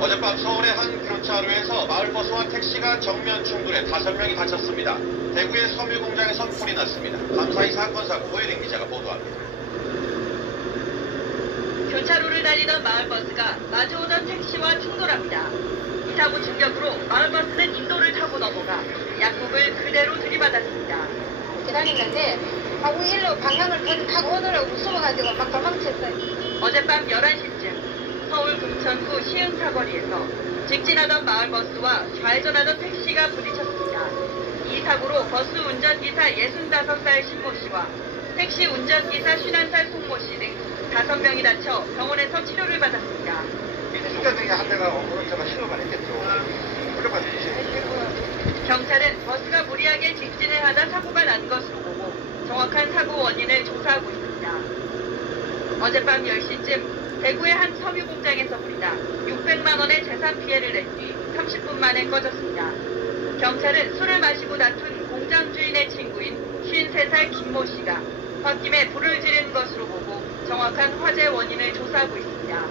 어젯밤 서울의 한 교차로에서 마을버스와 택시가 정면 충돌해 5명이 다쳤습니다. 대구의 섬유공장에선 불이 났습니다. 밤사이 사건 사고 오혜린 기자가 보도합니다. 교차로를 달리던 마을버스가 마주오던 택시와 충돌합니다. 이 사고 충격으로 마을버스는 인도를 타고 넘어가 약국을 그대로 들이받았습니다. 기다리는데 하고 일로 방향을 하고 오느라고 무서워가지고 막 도망쳤어요. 어젯밤 11시쯤 서울 금천구 시흥 사거리에서 직진하던 마을버스와 좌회전하던 택시가 부딪혔습니다. 이 사고로 버스 운전기사 65살 신모 씨와 택시 운전기사 51살 송모 씨 등 5명이 다쳐 병원에서 치료를 받았습니다. 순간적인 한 대가 오른쪽가 신호만 했겠죠. 그래만 경찰은 버스가 무리하게 직진을 하다 사고가 난 것으로 보고 정확한 사고 원인을 조사하고 있습니다. 어젯밤 10시쯤 대구의 한 섬유 공장에서 불이 나 600만 원의 재산 피해를 낸 뒤 30분 만에 꺼졌습니다. 경찰은 술을 마시고 다툰 공장 주인의 친구인 53살 김모 씨가 홧김에 불을 지른 것으로 보고 정확한 화재 원인을 조사하고 있습니다.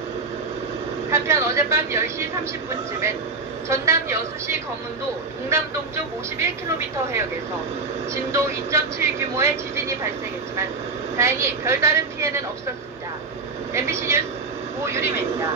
한편 어젯밤 10시 30분쯤엔 전남 여수시 검은도 동남동 쪽 51km 해역에서 진도 2.7 규모의 지진이 발생했지만 다행히 별다른 피해는 없었습니다. MBC 뉴스 오유림입니다.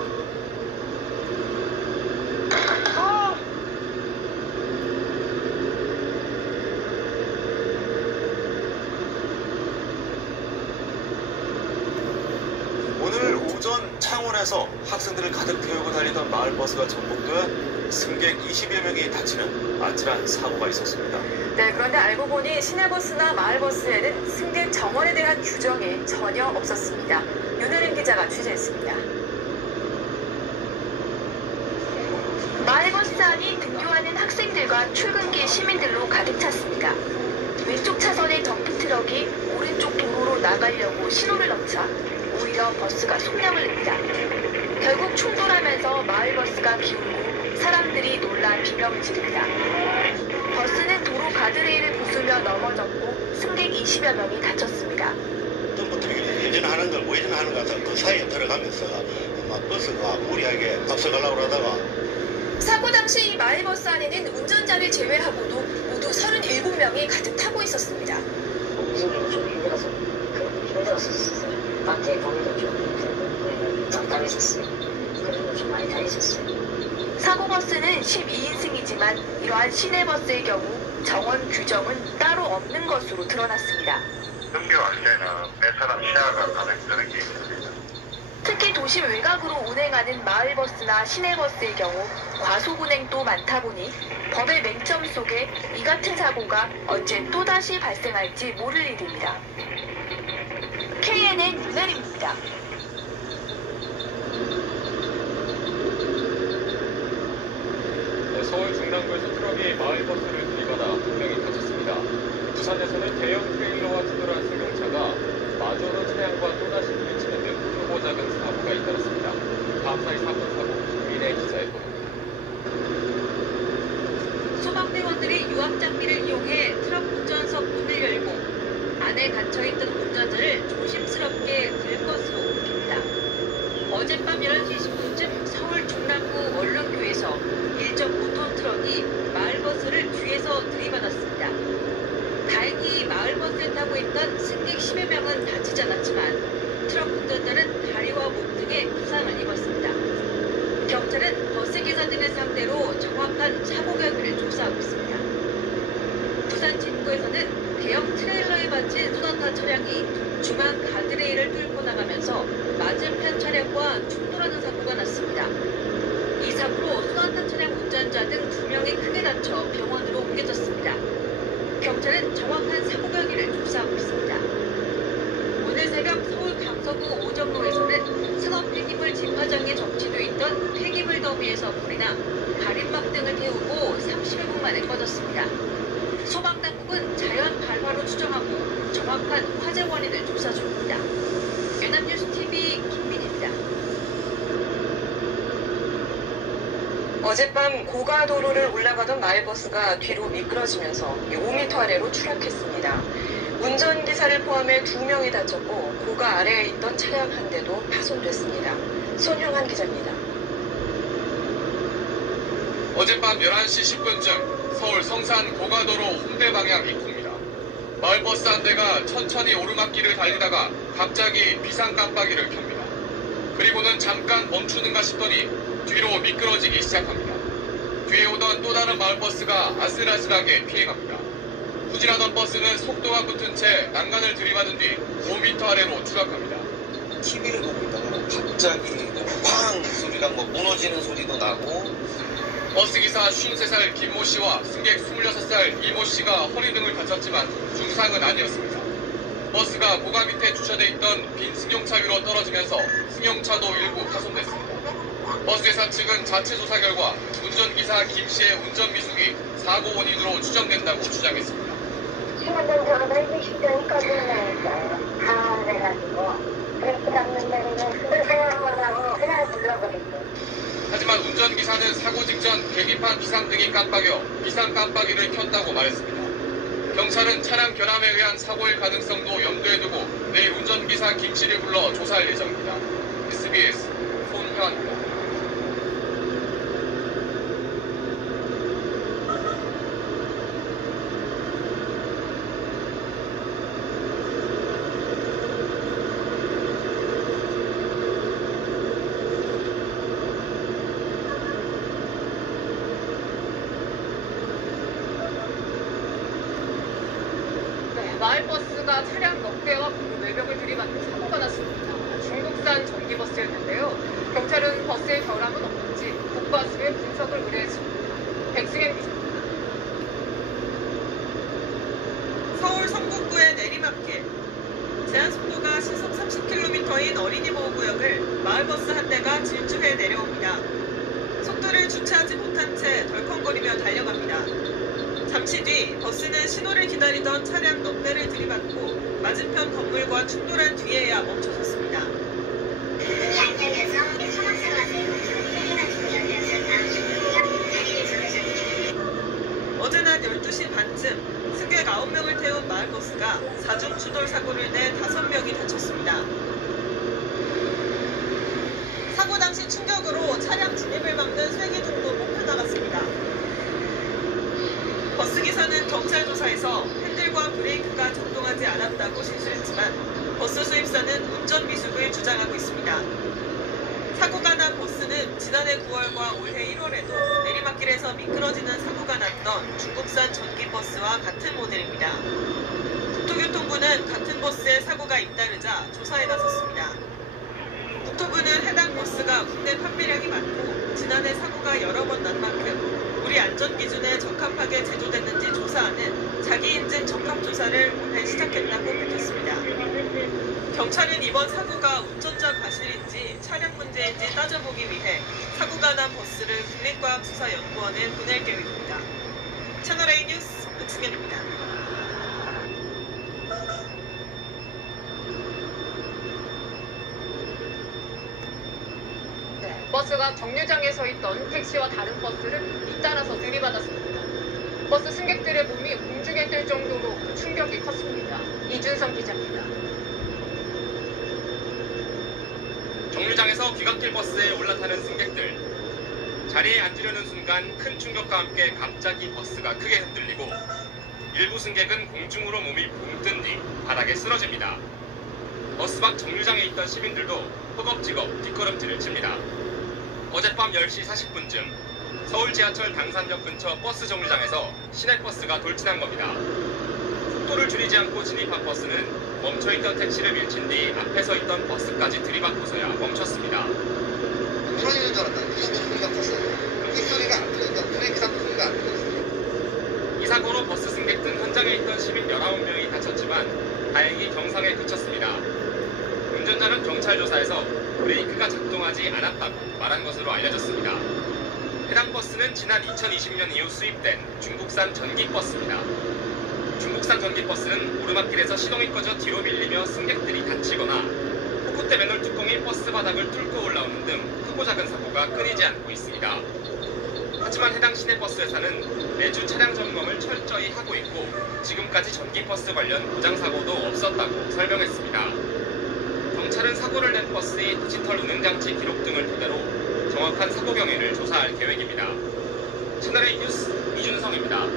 오늘 오전 창원에서 학생들을 가득 태우고 달리던 마을버스가 전복돼 승객 20여 명이 다치는 아찔한 사고가 있었습니다. 네, 그런데 알고 보니 시내버스나 마을버스에는 승객 정원에 대한 규정이 전혀 없었습니다. 윤혜림 기자가 취재했습니다. 마을버스 안이 등교하는 학생들과 출근길 시민들로 가득 찼습니다. 왼쪽 차선의 덤프트럭이 오른쪽 도로로 나가려고 신호를 넣자 오히려 버스가 속력을 냅니다. 결국 충돌하면서 마을버스가 기울고 사람들이 놀라 비명을 지릅니다. 버스는 도로 가드레일을 부수며 넘어졌고 승객 20여 명이 다쳤습니다. 예전하는 걸 우회전하는 것 같아서 그 사이에 들어가면서 막 버스가 무리하게 앞서가려고 그러다가 사고 당시 이 마을버스 안에는 운전자를 제외하고도 모두 37명이 가득 타고 있었습니다. 힘들었었어요. 밤새 거기도 좀 답답했었어요. 그리고 좀 많이 다녔었어요. 사고버스는 12인승이지만 이러한 시내버스의 경우 정원 규정은 따로 없는 것으로 드러났습니다. 등교할 때는 몇 사람 시야가 가득 드는 게 있습니다. 특히 도심 외곽으로 운행하는 마을버스나 시내버스의 경우 과속 운행도 많다 보니 법의 맹점 속에 이 같은 사고가 언제 또다시 발생할지 모를 일입니다. KNN 윤혜림입니다. 서울 중랑구에서 트럭이 마을버스를 들이받아 1명이 다쳤습니다. 부산에서는 대형 트레일러와 충돌한 승용차가 마주오는 차량과 또다시 부딪히는 등 크고 작은 사고가 잇따랐습니다. 밤사이 사건 사고 김민혜 기자의 보도입니다. 소방대원들이 유압장비를 이용해 트럭 운전석 문을 열고 안에 갇혀있던 운전자를 조심스럽게 들 것으로 봅니다. 어젯밤 11시 10분쯤 서울 중랑구 원룸교에서 1.5톤 트럭이 마을버스를 뒤에서 들이받았습니다. 다행히 마을버스에 타고 있던 승객 10여 명은 다치지 않았지만 트럭 운전자는 다리와 몸 등에 부상을 입었습니다. 경찰은 버스 기사 등을 상대로 정확한 사고 경위를 조사하고 있습니다. 부산 진구에서는 대형 트레일러에 받친 소나타 차량이 중앙 가드레일을 뚫고 나가면서 맞은편 차량과 충돌하는 사고가 났습니다. 이 사고로 소나타 차량 운전자 등 2명이 크게 다쳐 병원으로 옮겨졌습니다. 경찰은 정확한 사고 경위를 조사하고 있습니다. 오늘 새벽 서울 강서구 오정로에서는 산업 폐기물 집화장에 적치돼 있던 폐기물 더미에서 불이 나 가림막 등을 태우고 30여 분 만에 꺼졌습니다. 소방당국은 자연 발화로 추정하고 정확한 화재 원인을 조사 중입니다. 연합뉴스TV 김민희입니다. 어젯밤 고가도로를 올라가던 마을버스가 뒤로 미끄러지면서 5m 아래로 추락했습니다. 운전기사를 포함해 2명이 다쳤고 고가 아래에 있던 차량 한 대도 파손됐습니다. 손형한 기자입니다. 어젯밤 11시 10분쯤 서울 성산 고가도로 홍대 방향 입구입니다. 마을버스 한 대가 천천히 오르막길을 달리다가 갑자기 비상 깜빡이를 켭니다. 그리고는 잠깐 멈추는가 싶더니 뒤로 미끄러지기 시작합니다. 뒤에 오던 또 다른 마을버스가 아슬아슬하게 피해갑니다. 후진하던 버스는 속도가 붙은 채 난간을 들이받은 뒤 5m 아래로 추락합니다. TV를 보고 있다가 갑자기 쾅 소리가 무너지는 소리도 나고 버스기사 53살 김모 씨와 승객 26살 이모 씨가 허리 등을 다쳤지만 중상은 아니었습니다. 버스가 고가 밑에 주차돼 있던 빈 승용차 위로 떨어지면서 승용차도 일부 파손됐습니다. 버스회사 측은 자체 조사 결과 운전기사 김 씨의 운전 미숙이 사고 원인으로 추정된다고 주장했습니다. 시간은 더 넓은 시간이 꺼진다니까요. 당황해가지고 브레이크 잡는 데는 그걸 생각만 하고 그냥 불러버리고. 하지만 운전기사는 사고 직전 계기판 비상등이 깜빡여 비상 깜빡이를 켰다고 말했습니다. 경찰은 차량 결함에 의한 사고일 가능성도 염두에 두고 내일 운전기사 김 씨를 불러 조사할 예정입니다. SBS 손현입니다. 마을버스가 차량 몇 대와 외벽을 들이받는 사고가 났습니다. 중국산 전기버스였는데요. 경찰은 버스에 결함은 없는지 국과수의 분석을 의뢰했습니다. 백승현 기자입니다. 서울 성북구의 내리막길. 제한속도가 시속 30km인 어린이보호구역을 마을버스 한 대가 질주해 내려옵니다. 속도를 주체하지 못한 채 덜컹거리며 달려갑니다. 잠시 뒤 버스는 신호를 기다리던 차량 몇 대를 들이받고 맞은편 건물과 충돌한 뒤에야 멈춰섰습니다. 어제 낮 12시 반쯤 승객 9명을 태운 마을버스가 4중 추돌 사고를 내 5명이 다쳤습니다. 사고 당시 충격으로 차량 진입을 막는 쐐기등도 못 펴나갔습니다. 버스기사는 경찰 조사에서 핸들과 브레이크가 작동하지 않았다고 진술했지만 버스 수입사는 운전 미숙을 주장하고 있습니다. 사고가 난 버스는 지난해 9월과 올해 1월에도 내리막길에서 미끄러지는 사고가 났던 중국산 전기버스와 같은 모델입니다. 국토교통부는 같은 버스에 사고가 잇따르자 조사에 나섰습니다. 국토부는 해당 버스가 국내 판매량이 많고 지난해 사고가 여러 번 난 만큼 우리 안전기준에 적합하게 제조됐는지 조사하는 자기인증 적합조사를 올해 시작했다고 밝혔습니다. 경찰은 이번 사고가 운전자 과실인지 차량 문제인지 따져보기 위해 사고가 난 버스를 국립과학수사연구원에 보낼 계획입니다. 채널A 뉴스 백승현입니다. 버스가 정류장에 서 있던 택시와 다른 버스를 잇따라서 들이받았습니다. 버스 승객들의 몸이 공중에 뜰 정도로 충격이 컸습니다. 이준성 기자입니다. 정류장에서 귀갓길 버스에 올라타는 승객들. 자리에 앉으려는 순간 큰 충격과 함께 갑자기 버스가 크게 흔들리고 일부 승객은 공중으로 몸이 붕 뜬 뒤 바닥에 쓰러집니다. 버스 밖 정류장에 있던 시민들도 허겁지겁 뒷걸음질을 칩니다. 어젯밤 10시 40분쯤 서울 지하철 당산역 근처 버스 정류장에서 시내버스가 돌진한 겁니다. 속도를 줄이지 않고 진입한 버스는 멈춰있던 택시를 밀친 뒤 앞에 서 있던 버스까지 들이받고서야 멈췄습니다. 무너지는 줄 알았다. 이 소리가 컸어요. 이 소리가 안 들렸다. 브레이크 잡는 소리가 안 들렸어요. 이 사고로 버스 승객 등 현장에 있던 시민 19명이 다쳤지만 다행히 경상에 그쳤습니다. 운전자는 경찰 조사에서 브레이크가 작동하지 않았다고 말한 것으로 알려졌습니다. 해당 버스는 지난 2020년 이후 수입된 중국산 전기버스입니다. 중국산 전기버스는 오르막길에서 시동이 꺼져 뒤로 밀리며 승객들이 다치거나 폭포대 맨홀 뚜껑이 버스 바닥을 뚫고 올라오는 등 크고 작은 사고가 끊이지 않고 있습니다. 하지만 해당 시내버스 회사는 매주 차량 점검을 철저히 하고 있고 지금까지 전기버스 관련 고장 사고도 없었다고 설명했습니다. 경찰은 사고를 낸 버스의 디지털 운행장치 기록 등을 토대로 정확한 사고 경위를 조사할 계획입니다. 채널A 뉴스 이준성입니다.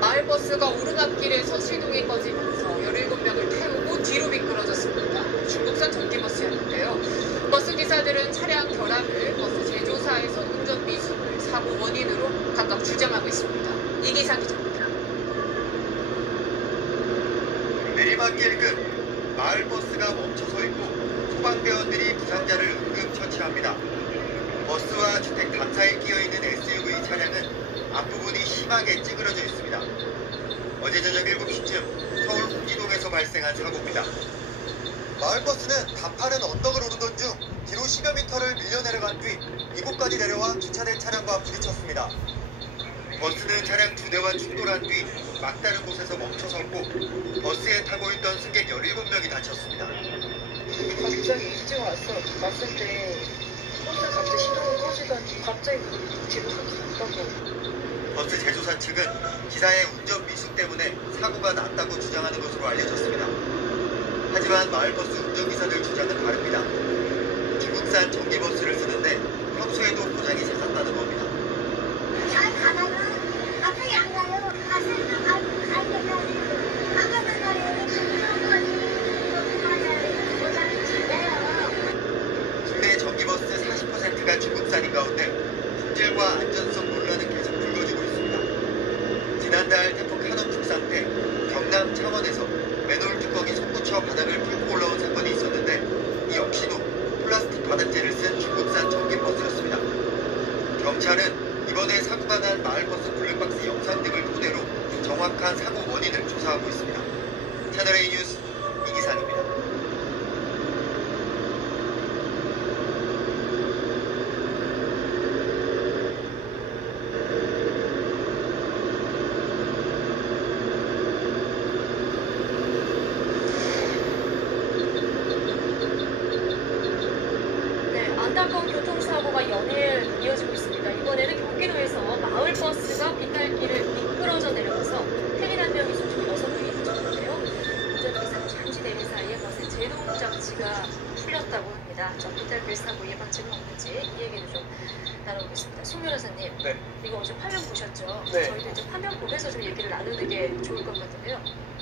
마을버스가 오르막길에서 시동이 꺼지면서 17명을 태우고 뒤로 미끄러졌습니다. 중국산 전기버스였는데요. 버스 기사들은 차량 결함을 버스 제조사에서 운전 미숙을 사고 원인으로 각각 주장하고 있습니다. 이기상 기자입니다. 내리막길 끝 마을버스가 멈춰서 있고 소방대원들이 부상자를 응급처치합니다. 버스와 주택 담 사이에 끼어있는 SUV 차량은 앞부분이 심하게 찌그러져 있습니다. 어제 저녁 7시쯤 서울 홍지동에서 발생한 사고입니다. 마을버스는 가파른 언덕을 오르던 중 뒤로 10여 미터를 밀려 내려간 뒤 이곳까지 내려와 주차된 차량과 부딪혔습니다. 버스는 차량 2대와 충돌한 뒤 막다른 곳에서 멈춰섰고 버스에 타고 있던 승객 17명이 다쳤습니다. 갑자기 일찍 왔을 때 버스 갑자기 시동이 꺼지더니 갑자기 뒤로 갔다고. 버스 제조사 측은 기사의 운전 미숙 때문에 사고가 났다고 주장하는 것으로 알려졌습니다. 하지만 마을버스 운전기사들 주장은 다릅니다. 중국산 전기버스를 쓰는데 평소에도 고장이 잦았다는 겁니다. 잘 가다가 갑자기 안 가요. 갔을 때 갈 때까지 안 가는 거예요. 고장이 진짜요. 국내 전기버스 40%가 중국산인 가운데 품질과 안전성 논란은 계속 불거지고 있습니다. 지난달 태풍 카눈 북상 때 경남 창원에서 맨홀 뚜껑이 솟구쳐 바닥을 뚫고 올라온 사건이 있었는데 이 역시도 플라스틱 바닥재를 쓴 중국산 전기버스였습니다. 경찰은 이번에 사고가 난 마을버스 블랙박스 영상 등을 토대로 정확한 사고 원인을 조사하고 있습니다. 채널A 뉴스 이기상입니다. 안타까운 교통사고가 연일 이어지고 있습니다. 이번에는 경기도에서 마을버스가 비탈길을 미끄러져 내려가서 태인 한 명이 숨지고 6명이 다쳤는데요. 운전기사가 잠시 내린 사이에 버스의 제동장치가 풀렸다고 합니다. 저 비탈길 사고 예방책은 없는지 이 얘기를 좀 나눠보겠습니다. 송 변호사님, 네. 이거 어제 화면 보셨죠? 네. 저희도 이제 화면 보면서 좀 얘기를 나누는 게 좋을 것 같은데요.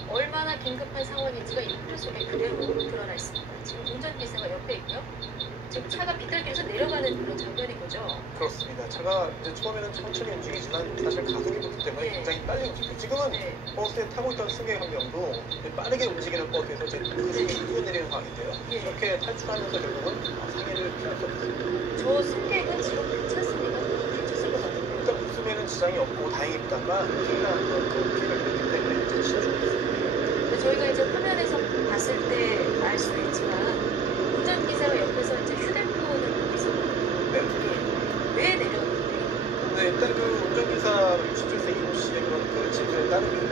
얼마나 긴급한 상황인지가 이 화면 속에 그대로 드러나 있습니다. 지금 운전기사가 옆에 있고요. 지금 차가 비탈길에서 내려가는 그런 장면인 거죠? 그렇습니다. 차가 이제 처음에는 천천히 움직이지만 사실 가속이 붙기 때문에 굉장히 빨리 움직여요. 지금은 버스에 타고 있던 승객 한 명도 빠르게 움직이는 버스에서 이제 흐름이 뛰어내리는 상황인데요. 이렇게 탈출하면서 결국은 상해를 피할 수 없습니다. 저 승객은 지금 괜찮습니까? 괜찮을 것 같은데. 일단 웃음에는 지장이 없고 다행입니다만 피해가 피해가 됐기 때문에 이제 치료 중입니다. 저희가 이제 화면에서 봤을 때 알 수도 있지만 운전기사가 옆에서 이제 휴대폰을 보고 있었거든요. 네. 왜 내렸는데? 네, 일단 그 운전기사 67세 이모 씨의 그런 그 진술에 따르면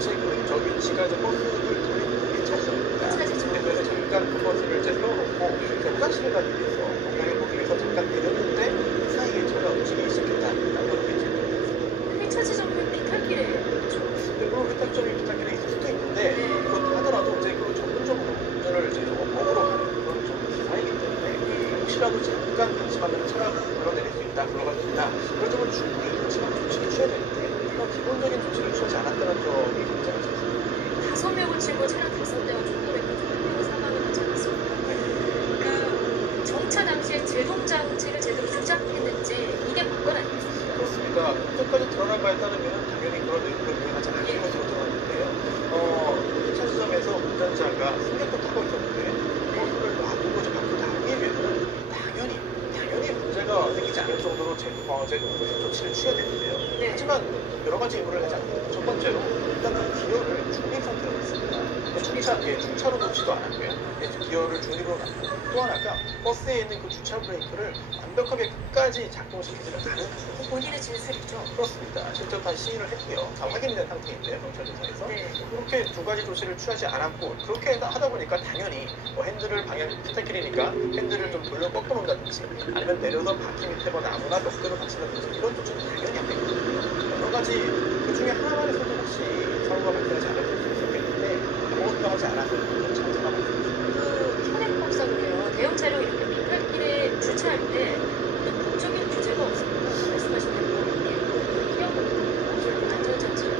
저 위치가 이제 버스를 돌리는 게 차지입니다. 차지죠. 그래서 잠깐 그 버스를 이제 세워놓고 화장실에 가기 위해서 건강을 보기 위해서 잠깐 내렸는데 그 사이에 차가 움직이기 시작했다라고 이렇게 진술을 했습니다. 차 지점은 비탈길에 그렇죠. 네, 물론 회탁점이 비탈길에 있을 수도 있는데 그렇다 하더라도 이제 그 전문적으로 운전을 이제 업으로 하는 그런 좀 기사이기 때문에 혹시라도 잠깐 방심하면 차가 굴러내릴 수 있다, 굴러갈 수 있다. 그렇다면 충분히 방심한 조치를 취해야 되는데 그런 기본적인 조치를 취하지 않았다는 점이 굉장히 좋습니다. 5명을 치고 차량 5대와 충돌했고 1명을 사망하지 않았습니다. 그러니까 정차 당시에 제동장치를 제대로 조작했는지 이게 관건 아니겠습니까? 그렇습니다. 현재까지 드러난 바에 따르면 당연히 그런 의무를 위반하지 않은 것으로 드러났는데요. 2차 지점에서 운전자가 승객도 타고 있었는데 버스를 놔두고 이제 밖으로 나가려면 당연히 문제가 생기지 않을 정도로 조치를 취해야 되는데요. 하지만 여러 가지 의무를 하지 않고 첫 번째로 일단 그 기어를 중립 상태로 했습니다. 중차로 놓지도 않았고요. 기어를 중립으로 놨고 또 하나가 버스에 있는 그 주차 브레이크를 완벽하게 끝까지 작동시키지는 않은 본인의 진술이죠? 그렇습니다. 실제로 다시 시인을 했고요. 다 확인이 된 상태인데 경찰 조사에서 그렇게 두 가지 조치를 취하지 않았고 그렇게 하다 보니까 당연히 뭐 핸들을 방향 스타킬이니까 핸들을 좀 돌려 꺾어 놓는다든지 아니면 내려서 바퀴 밑에 뭐 나무나 벽돌을 받친다든지 이런 조치는 당연히 안 되거든요. 여러 가지 그 중에 하나만 해서도 혹시 사고가 발생하지 않을 수 있었겠는데 아무것도 하지 않아서 그런 참사가 발생했습니다. 현행법상으로요. 대형 차량 이렇게 빈털길에 주차할 때 어떤 법적인 규제가 없습니다. 말씀하신 대로 이렇게 안전장치를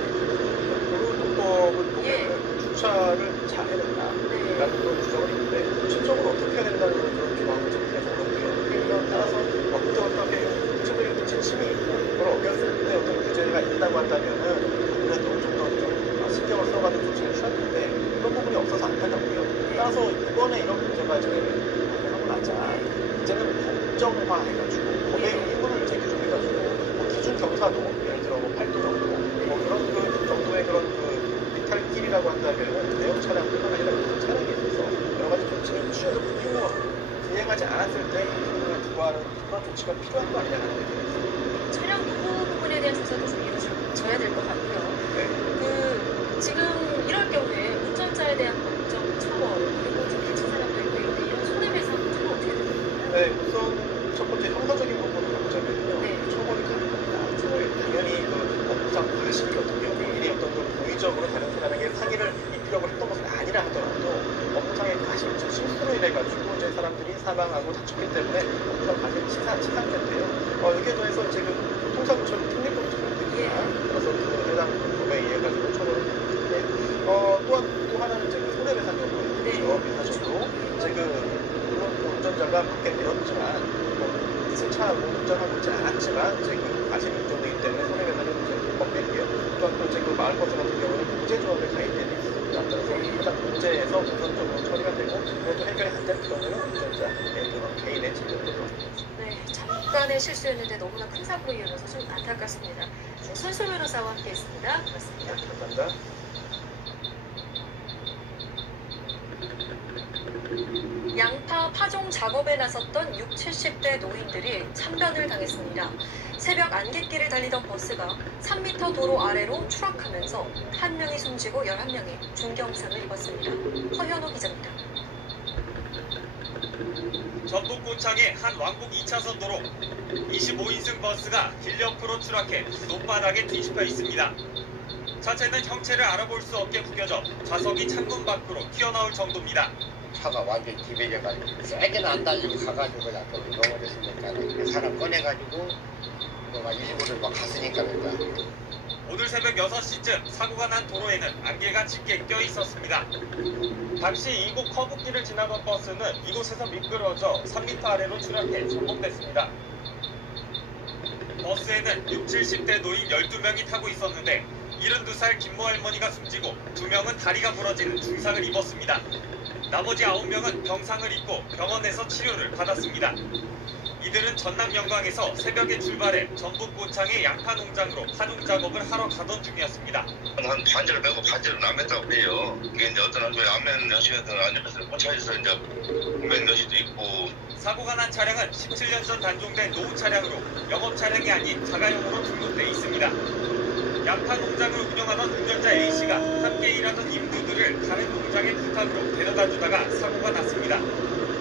도로교통법을 보면 주차를 잘 해야 된다라는 그런 규정은 있는데 실적으로 어떻게 해야 된다는 그런 조항은 좀 계속 어렵고요. 따라서 어떻게 구체적인 지침이 있고 그걸 어겼을 때 어떤 규제가 있다고 한다면은 아무래도 좀 더 신경을 써가지고 조치를 취할 텐데 그런 부분이 없어서 안타깝고요. 따라서 이번에 이런 문제가 이제 하고 나자 이제는 법정화해가지고 법의 일부를 이제 규정해가지고 뭐 기준 경사도 예를 들어 뭐 8도 정도 뭐 그런 그 정도의 그런 그 비탈길이라고 한다면은 대형 차량뿐만 아니라 큰 차량에 있어서 여러 가지 조치를 취해도 이행하지 않았을 때 이분을 부과하는 그런 조치가 필요한 거 아니냐는 얘기가 있습니다. 차량 누구 부분에 대한 조사도 좀 이루어져야 될 것 같고요. 지금 이럴 경우에 운전자에 대한 법적 처벌 그리고 좀 다친 사람도 있고 이런 손해배상 문제는 어떻게 됩니까? 네, 우선 첫 번째 형사적인 부분으로 보자면요. 처벌이 가능합니다. 처벌이 당연히 그 업무상 과실이거든요. 본인이 어떤 그 고의적으로 다른 사람에게 사기를 입히려고 했던 것은 아니라 하더라도 업무상의 과실, 즉 실수로 인해가지고 이제 사람들이 사망하고 다쳤기 때문에 업무상 과실이 치상된대요. 여기에 더해서 이제 그 교통사고처럼 특례법이 적용됩니다. 그래서 그 해당 법에 의해 가지고 처벌을 하는데 또한 또 하나는 이제 그 손해배상 경우에죠. 배사적으로 이제 물론 그 운전자가 밖에 내렸지만 뭐 승차하고 운전하고 있지 않았지만 이제 그 과실이 인정되기 때문에 손해배상이 이제 법되고요. 또한 또 이제 그 마을버스 같은 경우는 공제조합에 가입되어 있습니다. 그래서 해당 공제에서 우선적으로 처리가 되고 그래도 해결이 안 될 경우는 운전자의 그런 개인의 책임으로 돌아갑니다. 네, 잠깐의 실수였는데 너무나 큰 사고로 이어져서 좀 안타깝습니다. 손수 변호사와 함께했습니다. 고맙습니다. 감사합니다. 양파 파종 작업에 나섰던 60, 70대 노인들이 참변을 당했습니다. 새벽 안갯길을 달리던 버스가 3m 도로 아래로 추락하면서 한 명이 숨지고 11명이 중경상을 입었습니다. 허현호 기자입니다. 전북 고창의 한 왕복 2차선 도로 25인승 버스가 길 옆으로 추락해 논바닥에 뒤집혀 있습니다. 차체는 형체를 알아볼 수 없게 구겨져 좌석이 창문 밖으로 튀어나올 정도입니다. 차가 완전히 뒤베겨가지고 세게는 안 달리고 가가지고 약간 넘어졌으니까 사람 꺼내가지고 막 25를 막 갔으니까 그러니까. 오늘 새벽 6시쯤 사고가 난 도로에는 안개가 짙게 껴 있었습니다. 당시 이곳 커브길을 지나던 버스는 이곳에서 미끄러져 3m 아래로 추락해 전복됐습니다. 버스에는 60, 70대 노인 12명이 타고 있었는데 72살 김모 할머니가 숨지고 2명은 다리가 부러지는 중상을 입었습니다. 나머지 9명은 병상을 입고 병원에서 치료를 받았습니다. 이들은 전남 영광에서 새벽에 출발해 전북 고창의 양파 농장으로 파종 작업을 하러 가던 중이었습니다. 한 반지를 메고 반지를 남했다고 해요. 이게 이제 어떤 한도에 안면 여시든 안면에서 꽂혀있어 이제 안면 여시도 있고. 사고가 난 차량은 17년 전 단종된 노후 차량으로 영업 차량이 아닌 자가용으로 등록돼 있습니다. 양파 농장을 운영하던 운전자 A씨가 함께 일하던 임두들을 다른 농장의 부탁으로 데려다 주다가 사고가 났습니다.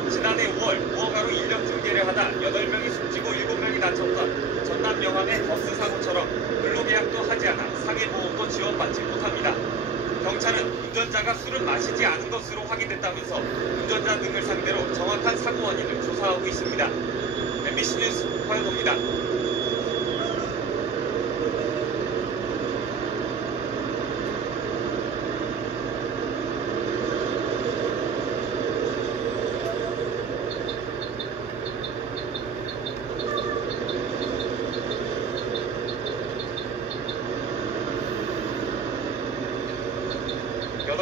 지난해 5월 무허가로 인력 중계를 하다 8명이 숨지고 7명이 다쳤던 전남 영암의 버스 사고처럼 근로계약도 하지 않아 상해보험도 지원받지 못합니다. 경찰은 운전자가 술을 마시지 않은 것으로 확인됐다면서 운전자 등을 상대로 정확한 사고 원인을 조사하고 있습니다. MBC 뉴스 허현호입니다.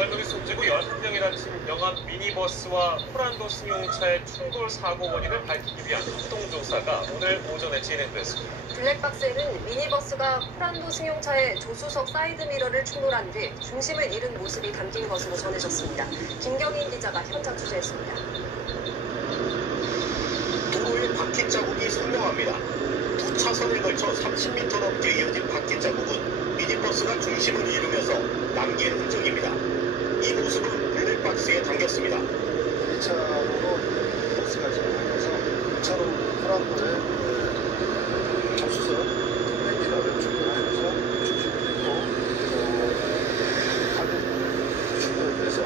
8명이 숨지고 11명이 다친 영암 미니버스와 호란도 승용차의 충돌 사고 원인을 밝히기 위한 합동조사가 오늘 오전에 진행됐습니다. 블랙박스에는 미니버스가 호란도 승용차의 조수석 사이드미러를 충돌한 뒤 중심을 잃은 모습이 담긴 것으로 전해졌습니다. 김경인 기자가 현장 취재했습니다. 도로에 바퀴 자국이 선명합니다. 두 차선에 걸쳐 30m 넘게 이어진 바퀴 자국은 미니버스가 중심을 잃으면서 남긴 흔적입니다. 이 모습은 블랙박스에 담겼습니다. 2차로로 버스가 진행하면서 2차로 호란도에 조수석 땡기라를 충돌하면서 중심을 잃고 가득 충돌돼서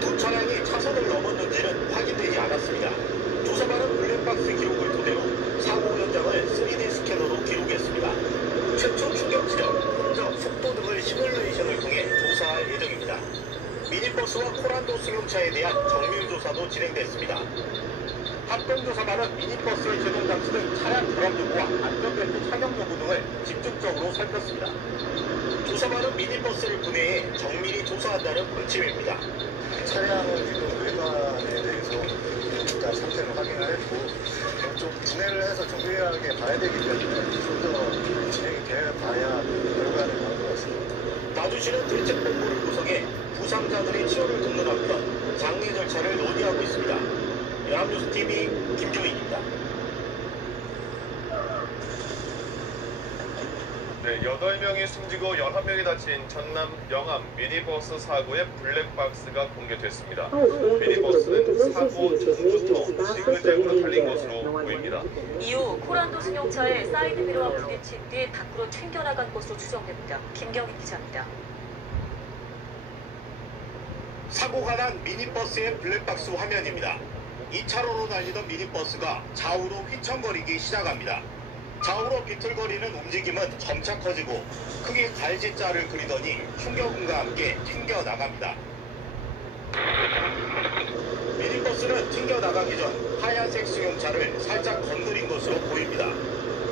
두 차량이 차선을 넘었는지는 확인되지 않았습니다. 조사반은 블랙박스 기록을 토대로 사고 현장을 3D 스캐너로 기록했습니다. 최초 충격 지점, 흔적, 속도 등을 시뮬레이션을 통해 조사할 예정입니다. 미니버스와 호란도 승용차에 대한 정밀 조사도 진행됐습니다. 합동조사반은 미니버스의 제동 장치 등 차량 결합 여부와 안전벨트 착용 여부 등을 집중적으로 살폈습니다. 조사반은 미니버스를 분해해 정밀히 조사한다는 방침입니다. 차량을 지금 외관에 대해서 일단 상태를 확인을 했고 좀 분해를 해서 정밀하게 봐야 되기 때문에 좀 더 진행이 되어봐야 결과를 나올 것 같습니다. 나주시는 대책본부를 구성해 부상자들의 치료를 돕는 한편 장례 절차를 논의하고 있습니다. 연합뉴스TV 김종인입니다. 네, 8명이 숨지고 11명이 다친 전남 영암 미니버스 사고의 블랙박스가 공개됐습니다. 미니버스는 사고 전부터 지그재그로 달린 것으로 보입니다. 이후 호란도 승용차의 사이드미러와 부딪힌 뒤 밖으로 튕겨나간 것으로 추정됩니다. 김경인 기자입니다. 사고가 난 미니버스의 블랙박스 화면입니다. 2차로로 달리던 미니버스가 좌우로 휘청거리기 시작합니다. 좌우로 비틀거리는 움직임은 점차 커지고 크게 갈짓자를 그리더니 충격음과 함께 튕겨나갑니다. 미니버스는 튕겨나가기 전 하얀색 승용차를 살짝 건드린 것으로 보입니다.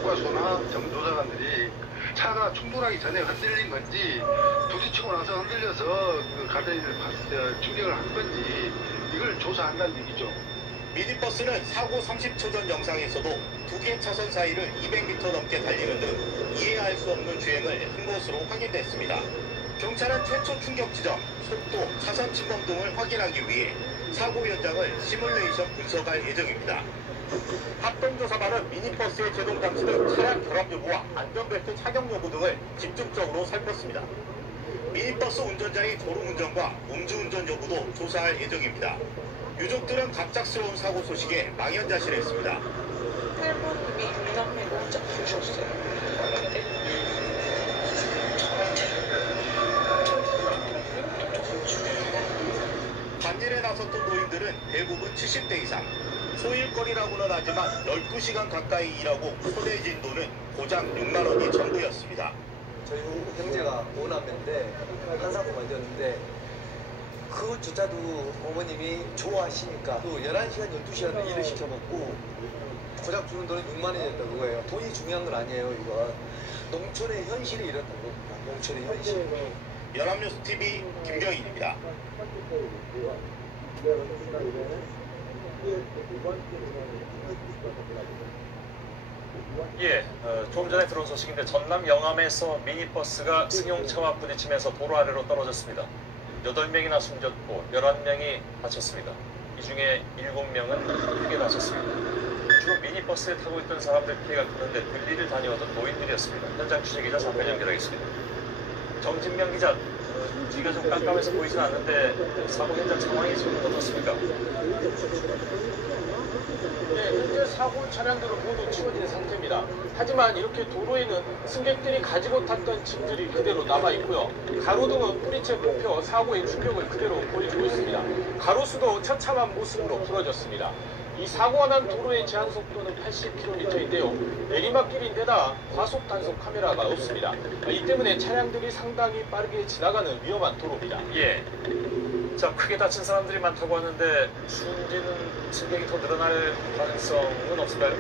국가소나 정조사관들이 차가 충돌하기 전에 흔들린 건지 부딪히고 나서 흔들려서 그 가드레일을 충격을 한 건지 이걸 조사한다는 얘기죠. 미니버스는 사고 30초 전 영상에서도 두 개 차선 사이를 200m 넘게 달리는 등 이해할 수 없는 주행을 한 것으로 확인됐습니다. 경찰은 최초 충격 지점, 속도, 차선 침범 등을 확인하기 위해 사고 현장을 시뮬레이션 분석할 예정입니다. 합동조사반은 미니버스의 제동 장치 등 차량 결합 여부와 안전벨트 착용 여부 등을 집중적으로 살폈습니다. 미니버스 운전자의 졸음운전과 음주운전 여부도 조사할 예정입니다. 유족들은 갑작스러운 사고 소식에 망연자실했습니다. 할머님이 강남에고 잡히셨어요. 반일에 나섰던 노인들은 대부분 70대 이상. 소일거리라고는 하지만 12시간 가까이 일하고 손해진 돈은 고작 6만 원이 전부였습니다. 저희 형제가 5남매인데 한 사고 만졌는데 그것조차도 어머님이 좋아하시니까 또 11시간, 12시간을 일을 시켜먹고 고작 주는 돈은 6만 원이었다고 그거예요. 돈이 중요한 건 아니에요, 이건. 농촌의 현실이 이렇다는 겁니다. 농촌의 현실. 연합뉴스TV 김경인입니다. 예, 조금 전에 들어온 소식인데 전남 영암에서 미니버스가 승용차와 부딪히면서 도로 아래로 떨어졌습니다. 8명이나 숨졌고 11명이 다쳤습니다. 이 중에 7명은 크게 다쳤습니다. 주로 미니버스에 타고 있던 사람들 피해가 크는데 들리를 다녀오던 노인들이었습니다. 현장 취재기자 잠깐 연결하겠습니다. 정진명 기자, 뒤가 좀 깜깜해서 보이진 않는데 사고 현장 상황이 지금 어떻습니까? 네, 현재 사고 차량들은 모두 치워진 상태입니다. 하지만 이렇게 도로에는 승객들이 가지고 탔던 짐들이 그대로 남아있고요. 가로등은 뿌리채 뽑혀 사고의 충격을 그대로 보여주고 있습니다. 가로수도 처참한 모습으로 부러졌습니다. 이 사고가 난 도로의 제한 속도는 80km인데요. 내리막길인데다 과속 단속 카메라가 없습니다. 이 때문에 차량들이 상당히 빠르게 지나가는 위험한 도로입니다. 예. 자, 크게 다친 사람들이 많다고 하는데 숨지는 승객이 더 늘어날 가능성은 없을까요?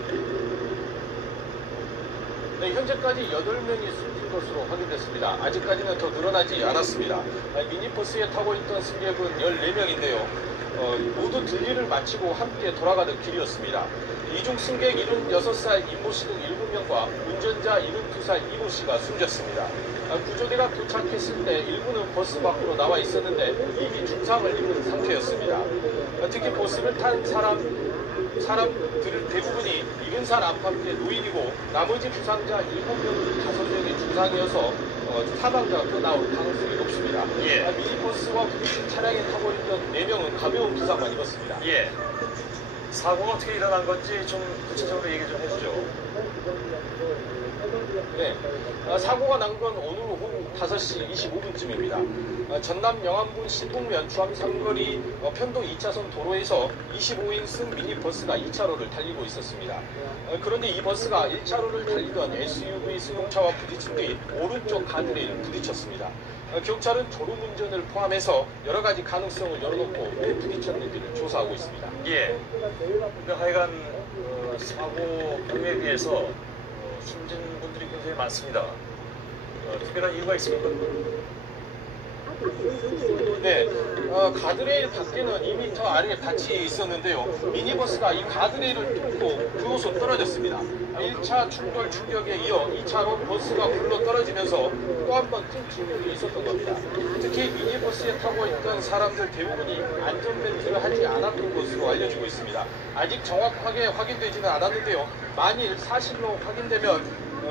네, 현재까지 8명이 숨진 것으로 확인됐습니다. 아직까지는 더 늘어나지 않았습니다. 미니버스에 타고 있던 승객은 14명인데요. 모두 들리를 마치고 함께 돌아가던 길이었습니다. 이중 승객 76살 임모 씨 등 7명과 운전자 72살 이모 씨가 숨졌습니다. 구조대가 도착했을 때 일부는 버스 밖으로 나와 있었는데 이미 중상을 입은 상태였습니다. 특히 버스를 탄 사람들 대부분이 70살 안팎의 노인이고 나머지 부상자 7명, 5명이 중상이어서 사망자가 또 나올 가능성이 높습니다. 예. 미니버스와 부딪힌 차량에 타고 있던 4명은 가벼운 부상만 입었습니다. 예. 사고가 어떻게 일어난 건지 좀 구체적으로 얘기 좀 해주죠. 네, 사고가 난 건 오늘 오후 5시 25분쯤입니다. 전남 영암군 신북면 주암 삼거리 편도 2차선 도로에서 25인승 미니버스가 2차로를 달리고 있었습니다. 그런데 이 버스가 1차로를 달리던 SUV 승용차와 부딪힌 뒤 오른쪽 가드레일을 부딪혔습니다. 경찰은 졸음운전을 포함해서 여러 가지 가능성을 열어놓고 왜 부딪혔는지를 조사하고 있습니다. 예. 그러니까 하여간 사고 경위에 비해서 숨진 분들이 굉장히 많습니다. 특별한 이유가 있습니까? 네, 가드레일 밖에는 2m 아래에 밭이 있었는데요. 미니버스가 이 가드레일을 뚫고 그곳으로 떨어졌습니다. 1차 충돌 충격에 이어 2차로 버스가 굴러 떨어지면서 또 한 번 큰 충격이 있었던 겁니다. 특히 미니버스에 타고 있던 사람들 대부분이 안전벨트를 하지 않았던 것으로 알려지고 있습니다. 아직 정확하게 확인되지는 않았는데요. 만일 사실로 확인되면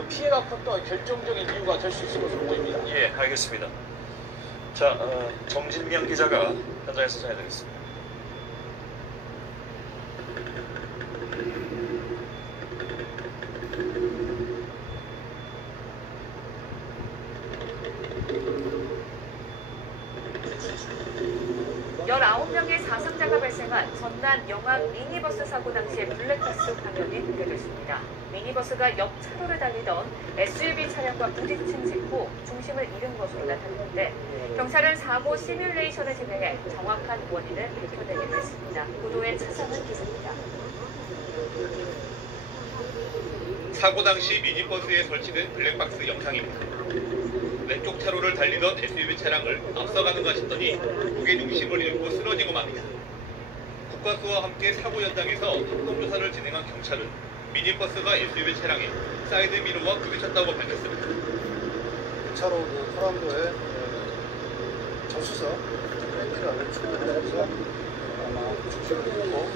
피해가 컸던 결정적인 이유가 될 수 있을 것으로 보입니다. 예, 알겠습니다. 자, 정진명 기자가 현장에서 전해드리겠습니다. 명의 사상자가 발생한 전남 영암 미니버스 사고 당시의 블랙박스 화면이 공개됐습니다. 미니버스가 옆 차로를 달리던 SUV 차량과 부딪힌 직후 중심을 잃은 것으로 나타났는데 경찰은 사고 시뮬레이션을 진행해 정확한 원인을 밝혀내기로 했습니다. 보도에 차상은 기자입니다. 사고 당시 미니버스에 설치된 블랙박스 영상입니다. 왼쪽 차로를 달리던 SUV 차량을 앞서가는가 싶더니 무게중심을 잃고 쓰러지고 맙니다. 국과수와 함께 사고 현장에서 합동조사를 진행한 경찰은 미니버스가 SUV 차량에 사이드미러와 부딪혔다고 밝혔습니다. 2차로 호남도에 저수석 트랙이라는 출구에서 중심을 잃고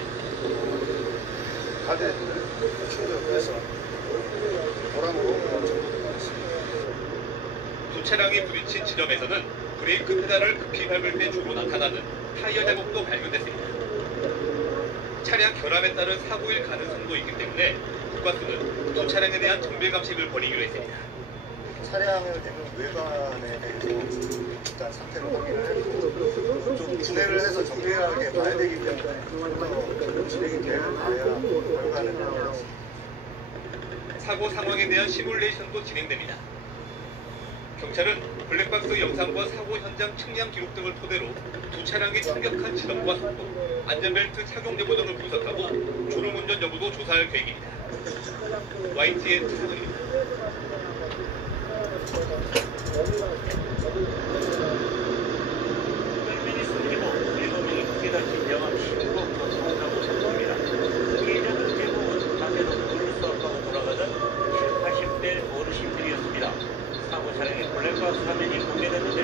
가드를 충격해서 도랑으로 전복됐습니다. 두 차량이 부딪힌 지점에서는 브레이크 페달을 급히 밟을 때 주로 나타나는 타이어 자국도 발견됐습니다. 차량 결함에 따른 사고일 가능성도 있기 때문에 국과수는 두 차량에 대한 정밀 감식을 벌이기로 했습니다. 차량을 대는 외관에 대해서 일단 상태를 확인을 했고 좀 분해를 해서 정밀하게 봐야 되기 때문에 좀더 진행이 되어야 결과는 나오겠습니다. 사고 상황에 대한 시뮬레이션도 진행됩니다. 경찰은 블랙박스 영상과 사고 현장 측량 기록 등을 토대로 두 차량이 충격한 지점과 속도, 안전벨트 착용 여부 등을 분석하고 졸음운전 여부도 조사할 계획입니다. YTN 차상입니다. 혈맹이 숨지고 7명이 크게 다친 영암 신북로 사고사고 사고입니다. 피해자들 대부분 밖에서 물을 수확하고 돌아가던 70, 80대 어르신들이었습니다. 사고 차량의 블랙박스 화면이 공개됐는데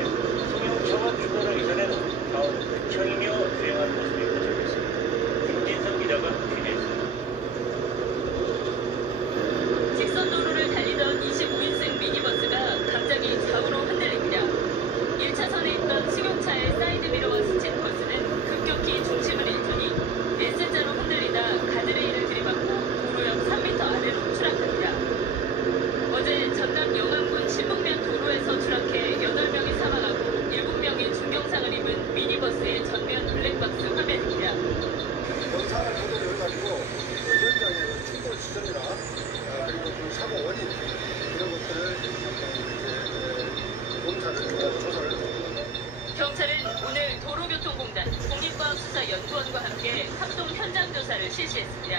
승용차가 출발하기 전에는 가운데 근처이며 주행하는 모습이 포착됐습니다. 김진성 기자가 취재했습니다. 직선 도로를 달리던 25인승 미니버스가 갑자기 좌우로 흔들립니다. 1차선에 있던 승용차의 사이드미러와 스친 버스는 급격히 중심을 잃더니 S자로 흔들리다 가드레일을 들이받고 도로 옆 3m 아래로 추락합니다. 어제 전남 영암군 신북면 도로에서 추락해 8명이 사망하고 7명이 중경상을 입은 미니버스의 전면 블랙박스 화면입니다. 영상을 보도해가지고 현장의 충돌 지점이나 그리고 그 사고 원인 이런 것들을 검사를 조사를 했습니다. 경찰은 오늘 도로교통공단, 국립과학수사연구원과 함께 합동 현장 조사를 실시했습니다.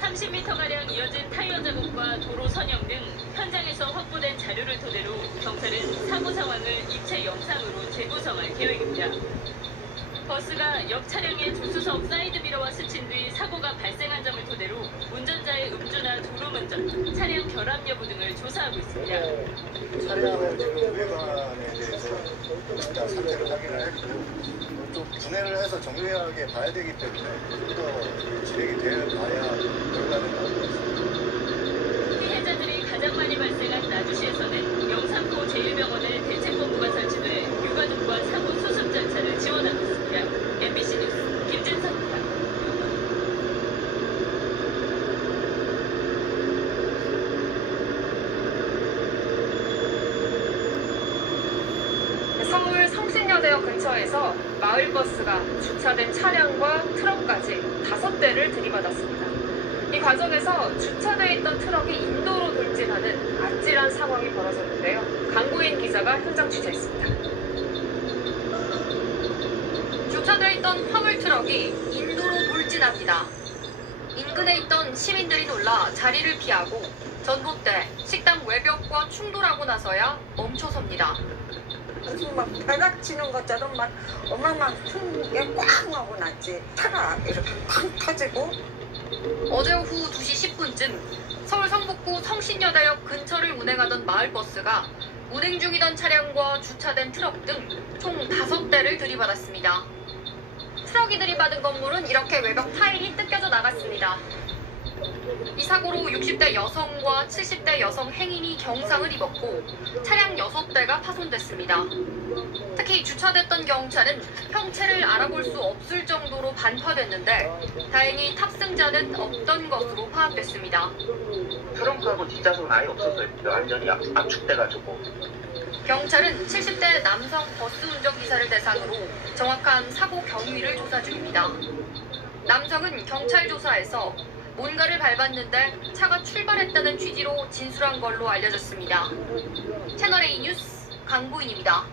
30m가량 이어진 타이어 작업과 도로 선형 등 현장에서 확보된 자료를 토대로 경찰은 사고 상황을 입체 영상으로 재구성할 계획입니다. 버스가 옆 차량의 조수석 사이드미러와 스친 뒤 사고가 발생한 점을 토대로 운전자의 음주나 도로운전, 차량 결함 여부 등을 조사하고 있습니다. 차량을 지금 외관에 대해서 일단 상태를 확인을 했고 좀 분해를 해서 정밀하게 봐야 되기 때문에 좀 더 진행이 되어봐야 결과는 나올 것 같습니다. 피해자들이 가장 많이 발생한 나주시에서는 영산포 제1병원에 대책본부가 설치돼 유가족과 사고 수습 절차를 지원하고 있습니다. MBC 뉴스 김진성입니다. 서울 성신여대역 근처에서 마을버스가 주차된 차량과 트럭까지 5대를 들이받았습니다. 이 과정에서 주차돼 있던 트럭이 인도로 돌진하는 아찔한 상황이 벌어졌는데요. 강구인 기자가 현장 취재했습니다. 주차돼 있던 화물 트럭이 인도로 돌진합니다. 인근에 있던 시민들이 놀라 자리를 피하고 전봇대, 식당 외벽과 충돌하고 나서야 멈춰섭니다. 무슨 막 벼락치는 것처럼 막 어마어마한 풍에 꽝 하고 났지. 차가 이렇게 쾅 터지고. 어제 오후 2시 10분쯤 서울 성북구 성신여대역 근처를 운행하던 마을버스가 운행 중이던 차량과 주차된 트럭 등 총 5대를 들이받았습니다. 트럭이 들이받은 건물은 이렇게 외벽 타일이 뜯겨져 나갔습니다. 이 사고로 60대 여성과 70대 여성 행인이 경상을 입었고 차량 6대가 파손됐습니다. 특히 주차됐던 경차는 형체를 알아볼 수 없을 정도로 반파됐는데 다행히 탑승자는 없던 것으로 파악됐습니다. 트렁크하고 뒷좌석은 아예 없었어요. 완전히 압축돼가지고. 경찰은 70대 남성 버스 운전기사를 대상으로 정확한 사고 경위를 조사 중입니다. 남성은 경찰 조사에서 뭔가를 밟았는데 차가 출발했다는 취지로 진술한 걸로 알려졌습니다. 채널A 뉴스 강보인입니다.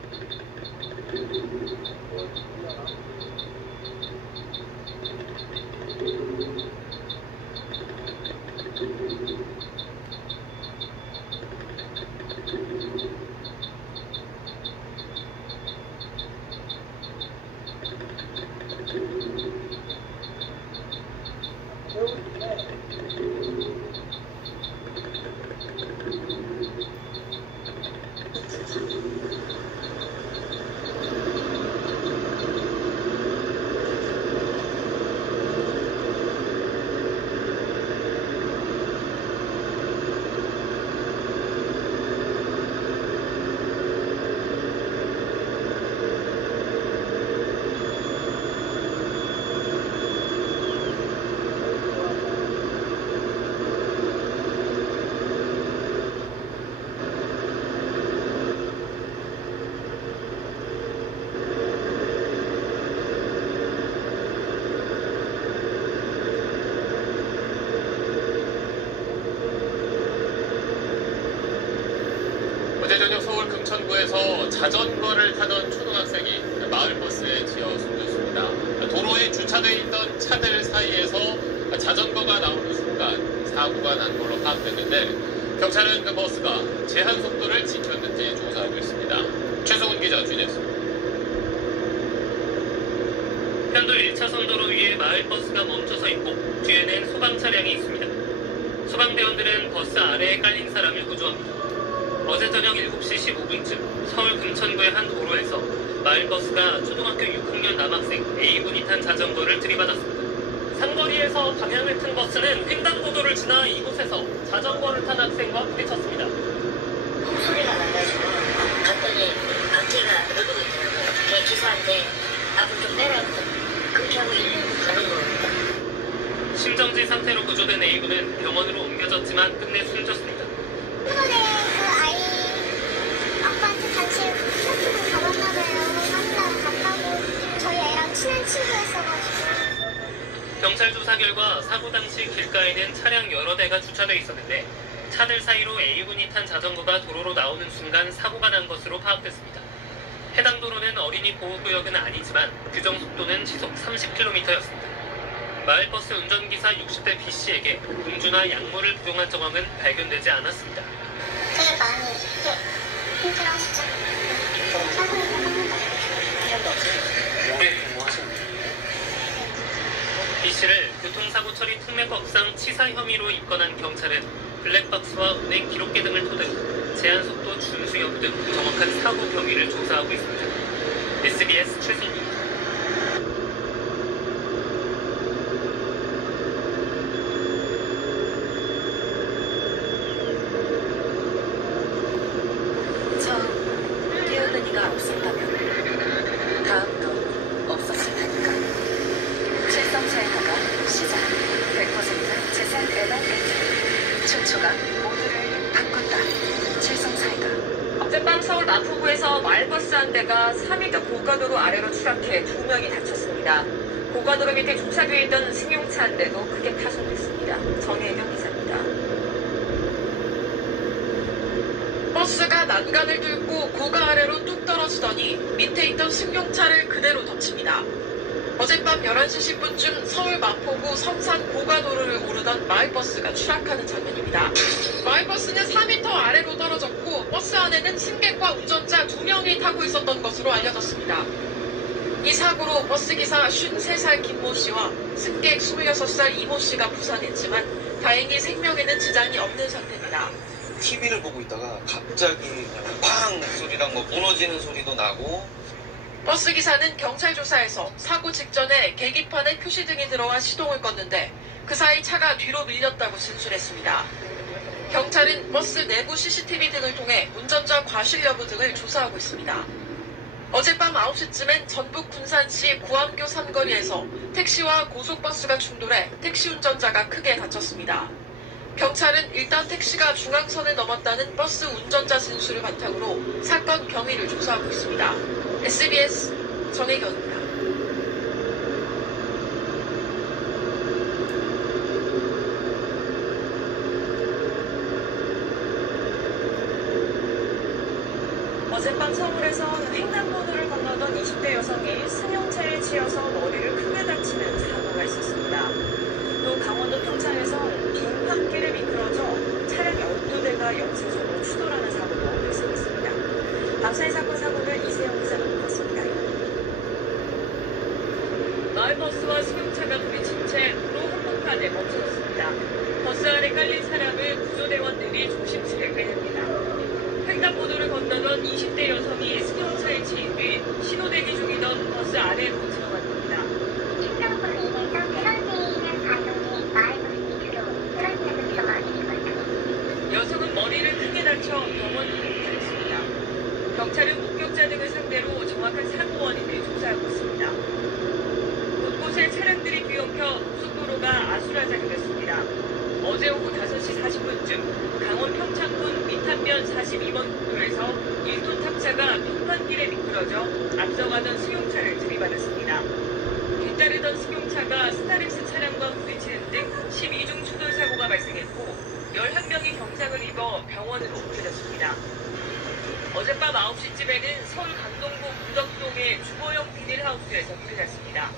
어제 저녁 서울 금천구에서 자전거를 타던 초등학생이 마을버스에 치여 숨졌습니다. 도로에 주차되어 있던 차들 사이에서 자전거가 나오는 순간 사고가 난 걸로 파악됐는데 경찰은 그 버스가 제한 속도를 지켰는지 조사하고 있습니다. 최성훈 기자 취재했습니다. 편도 1차선 도로 위에 마을버스가 멈춰서 있고 뒤에는 소방 차량이 있습니다. 소방대원들은 버스 아래에 깔린 사람을 구조합니다. 어제 저녁 7시 15분쯤 서울 금천구의 한 도로에서 마을버스가 초등학교 6학년 남학생 A군이 탄 자전거를 들이받았습니다. 상거리에서 방향을 튼 버스는 횡단보도를 지나 이곳에서 자전거를 탄 학생과 부딪혔습니다. 소리가 나가지고 갔더니 바퀴가 누르고 있더라고요. 걔 기사한테 앞으로 좀 빼라고 그렇게 하고 119 가는 거예요. 심정지 상태로 구조된 A군은 병원으로 옮겨졌지만 끝내 숨졌습니다. 이번에 그 아이 아빠한테 같이 쇼핑을 가봤나 봐요. 한달 갔다고 저희 애랑 친한 친구였어가지고. 경찰 조사 결과 사고 당시 길가에는 차량 여러 대가 주차돼 있었는데 차들 사이로 A군이 탄 자전거가 도로로 나오는 순간 사고가 난 것으로 파악됐습니다. 해당 도로는 어린이 보호구역은 아니지만 규정 속도는 시속 30km였습니다. 마을버스 운전기사 60대 B씨에게 음주나 약물을 복용한 정황은 발견되지 않았습니다. 되게 많이 힘들어하시죠? 이런 없어요. 오래 근무하셨나요? B씨를 교통사고 처리 특례법상 치사 혐의로 입건한 경찰은 블랙박스와 운행 기록계 등을 토대로 제한속도 준수 여부 등 정확한 사고 경위를 조사하고 있습니다. SBS 최승입니다. 처음 뛰어드니가 없었다면 다음도 없었을 테니까. 칠성차에다가 시작 100% 재산 배당 렌트 최초가 모두를 바꾼다. 칠성사이다. 어젯밤 서울 마포구에서 마을버스 한 대가 4m 고가도로 아래로 추락해 2명이 다쳤습니다. 고가도로 밑에 주차되어 있던 승용차 한 대도 크게 파손됐습니다. 정혜경 기자입니다. 버스가 난간을 뚫고 고가 아래로 뚝 떨어지더니 밑에 있던 승용차를 그대로 덮칩니다. 어젯밤 11시 10분쯤 서울 마포구 성산 고가도로를 오르던 마을버스가 추락하는 장면입니다. 마을버스는 4m 아래로 떨어졌고 버스 안에는 승객과 운전자 2명이 타고 있었던 것으로 알려졌습니다. 이 사고로 버스기사 53살 김모 씨와 승객 26살 이모 씨가 부상했지만 다행히 생명에는 지장이 없는 상태입니다. TV를 보고 있다가 갑자기 쾅 소리랑 뭐 무너지는 소리도 나고. 버스기사는 경찰 조사에서 사고 직전에 계기판에 표시등이 들어와 시동을 껐는데 그 사이 차가 뒤로 밀렸다고 진술했습니다. 경찰은 버스 내부 CCTV 등을 통해 운전자 과실 여부 등을 조사하고 있습니다. 어젯밤 9시쯤엔 전북 군산시 구암교 삼거리에서 택시와 고속버스가 충돌해 택시 운전자가 크게 다쳤습니다. 경찰은 일단 택시가 중앙선을 넘었다는 버스 운전자 진술을 바탕으로 사건 경위를 조사하고 있습니다. SBS 정혜경입니다. 어젯밤 서울에선 횡단보도를 건너던 20대 여성이 승용차에 치여서 머리를 크게 다치는 사고가 있었습니다. 또 강원도 평창에선 빙판길에 미끄러져 차량 12대가 연쇄적으로 추돌하는 사고도 발생했습니다. 밤사이 사건 사고를 이세영 기자가 보았습니다. 마을버스와 승용차가 부딪힌 채 도로 한복판에 멈춰섰습니다. 버스 안에 깔린 사람을 구조대원들이 조심스레 빼냅니다. 횡단보도를 건너던 20대 여성이 승용차에 치인 뒤 신호대기 중이던 버스 안으로 들어간 겁니다. 여성은 머리를 크게 다쳐 병원으로 입원했습니다. 경찰은 목격자 등을 상대로 정확한 사고 원인을 조사하고 있습니다. 곳곳에 차량들이 뒤엉켜 고속도로가 아수라장이 됐습니다. 어제 오후 5시 40분쯤 강원 평창군 미탄면 42번 국도에서 1톤 탑차가 빙판길에 미끄러져 앞서가던 승용차를 들이받았습니다. 뒤따르던 승용차가 스타렉스 차량과 부딪히는 등 12중 추돌 사고가 발생했고 11명이 경상을 입어 병원으로 옮겨졌습니다. 어젯밤 9시쯤에는 서울 강동구 무덕동의 주거용 비닐하우스에서 불이 났습니다.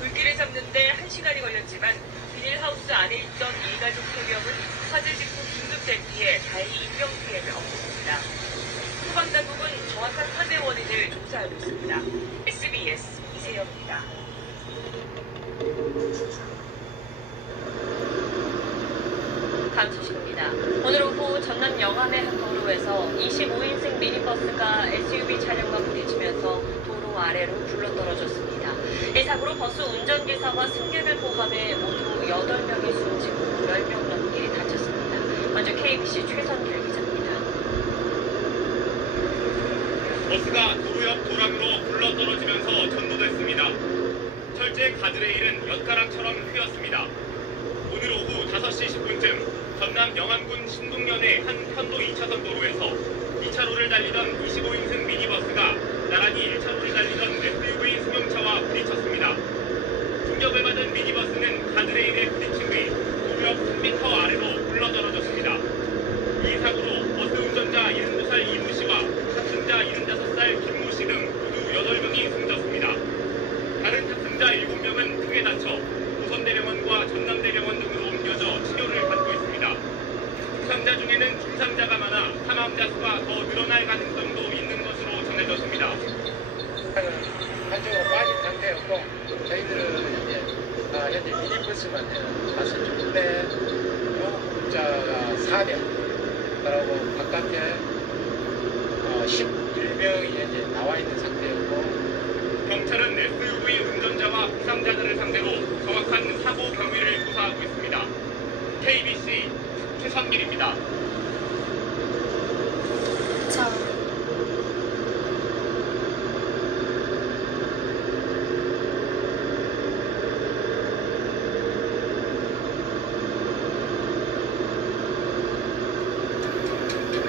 불길을 잡는데 1시간이 걸렸지만 비닐하우스 안에 있던 일가족 3명은 화재 직후 긴급 대피해 다행히 인명 피해를 없었습니다. 소방당국은 정확한 화재 원인을 조사하고 있습니다. SBS 이세영입니다. 다음 소식입니다. 오늘 오후 전남 영암의 한 도로에서 25인승 미니버스가 SUV 차량과 부딪히면서 도로 아래로 굴러떨어졌습니다. 이 사고로 버스 운전기사와 승객을 포함해 모두 8명이 숨지고 10명 넘게 다쳤습니다. 먼저 KBC 최선길 기자입니다. 버스가 도로 옆 도랑으로 굴러떨어지면서 전도됐습니다. 철제 가드레일은 엿가락처럼 휘었습니다. 오늘 오후 5시 10분쯤 전남 영암군 신동면의 한 편도 2차선 도로에서 2차로를 달리던 25인승 미니버스가 나란히 1차로를 달리던 SUV 승용차와 부딪혔습니다. 충격을 받은 미니버스는 가드레일에 부딪힌 뒤 도로 옆 3m 아래로 굴러떨어졌습니다. 이 사고로 버스 운전자 72살 이모 씨와 탑승자 75살 김모 씨 등 모두 8명이 숨졌습니다. 다른 탑승자 7명은 크게 다쳐 우선 내려 운전자 수가 더 늘어날 가능성도 있는 것으로 전해졌습니다. 한쪽으로 빠진 상태였고 저희들은 이제 현재 미니버스만 다섯 대 요금자가 4대 그리고 바깥에 11명이 현재 나와 있는 상태였고 경찰은 SUV 운전자와 부상자들을 상대로 정확한 사고 경위를 조사하고 있습니다. KBC 최선길입니다.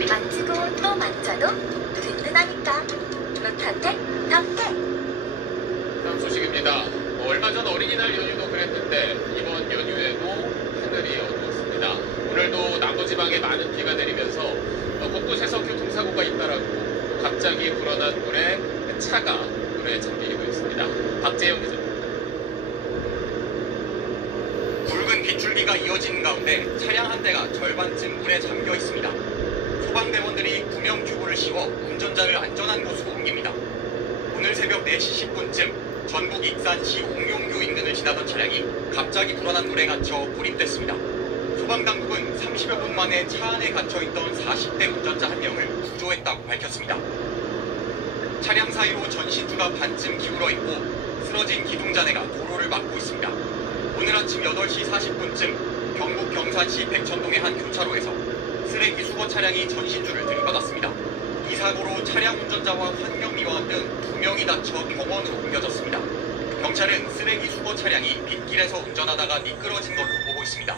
만지고 또 만져도 든든하니까 루타텍 덕택. 다음 소식입니다. 얼마 전 어린이날 연휴도 그랬는데 이번 연휴에도 하늘이 어두웠습니다. 오늘도 남부지방에 많은 비가 내리면서 곳곳에서 교통사고가 잇따랐고 갑자기 불어난 물에 차가 물에 잠기고 있습니다. 박재영 기자. 붉은 빗줄기가 이어지는 가운데 차량 한 대가 절반쯤 물에 잠겨 있습니다. 소방대원들이 구명 튜브를 씌워 운전자를 안전한 곳으로 옮깁니다. 오늘 새벽 4시 10분쯤 전북 익산시 옥룡교 인근을 지나던 차량이 갑자기 불어난 물에 갇혀 고립됐습니다. 소방당국은 30여 분 만에 차 안에 갇혀있던 40대 운전자 한 명을 구조했다고 밝혔습니다. 차량 사이로 전신주가 반쯤 기울어 있고 쓰러진 기둥자네가 도로를 막고 있습니다. 오늘 아침 8시 40분쯤 경북 경산시 백천동의 한 교차로에서 쓰레기 수거 차량이 전신주를 들이받았습니다. 이 사고로 차량 운전자와 환경미화원 등 2명이 다쳐 병원으로 옮겨졌습니다. 경찰은 쓰레기 수거 차량이 빗길에서 운전하다가 미끄러진 걸로 보고 있습니다.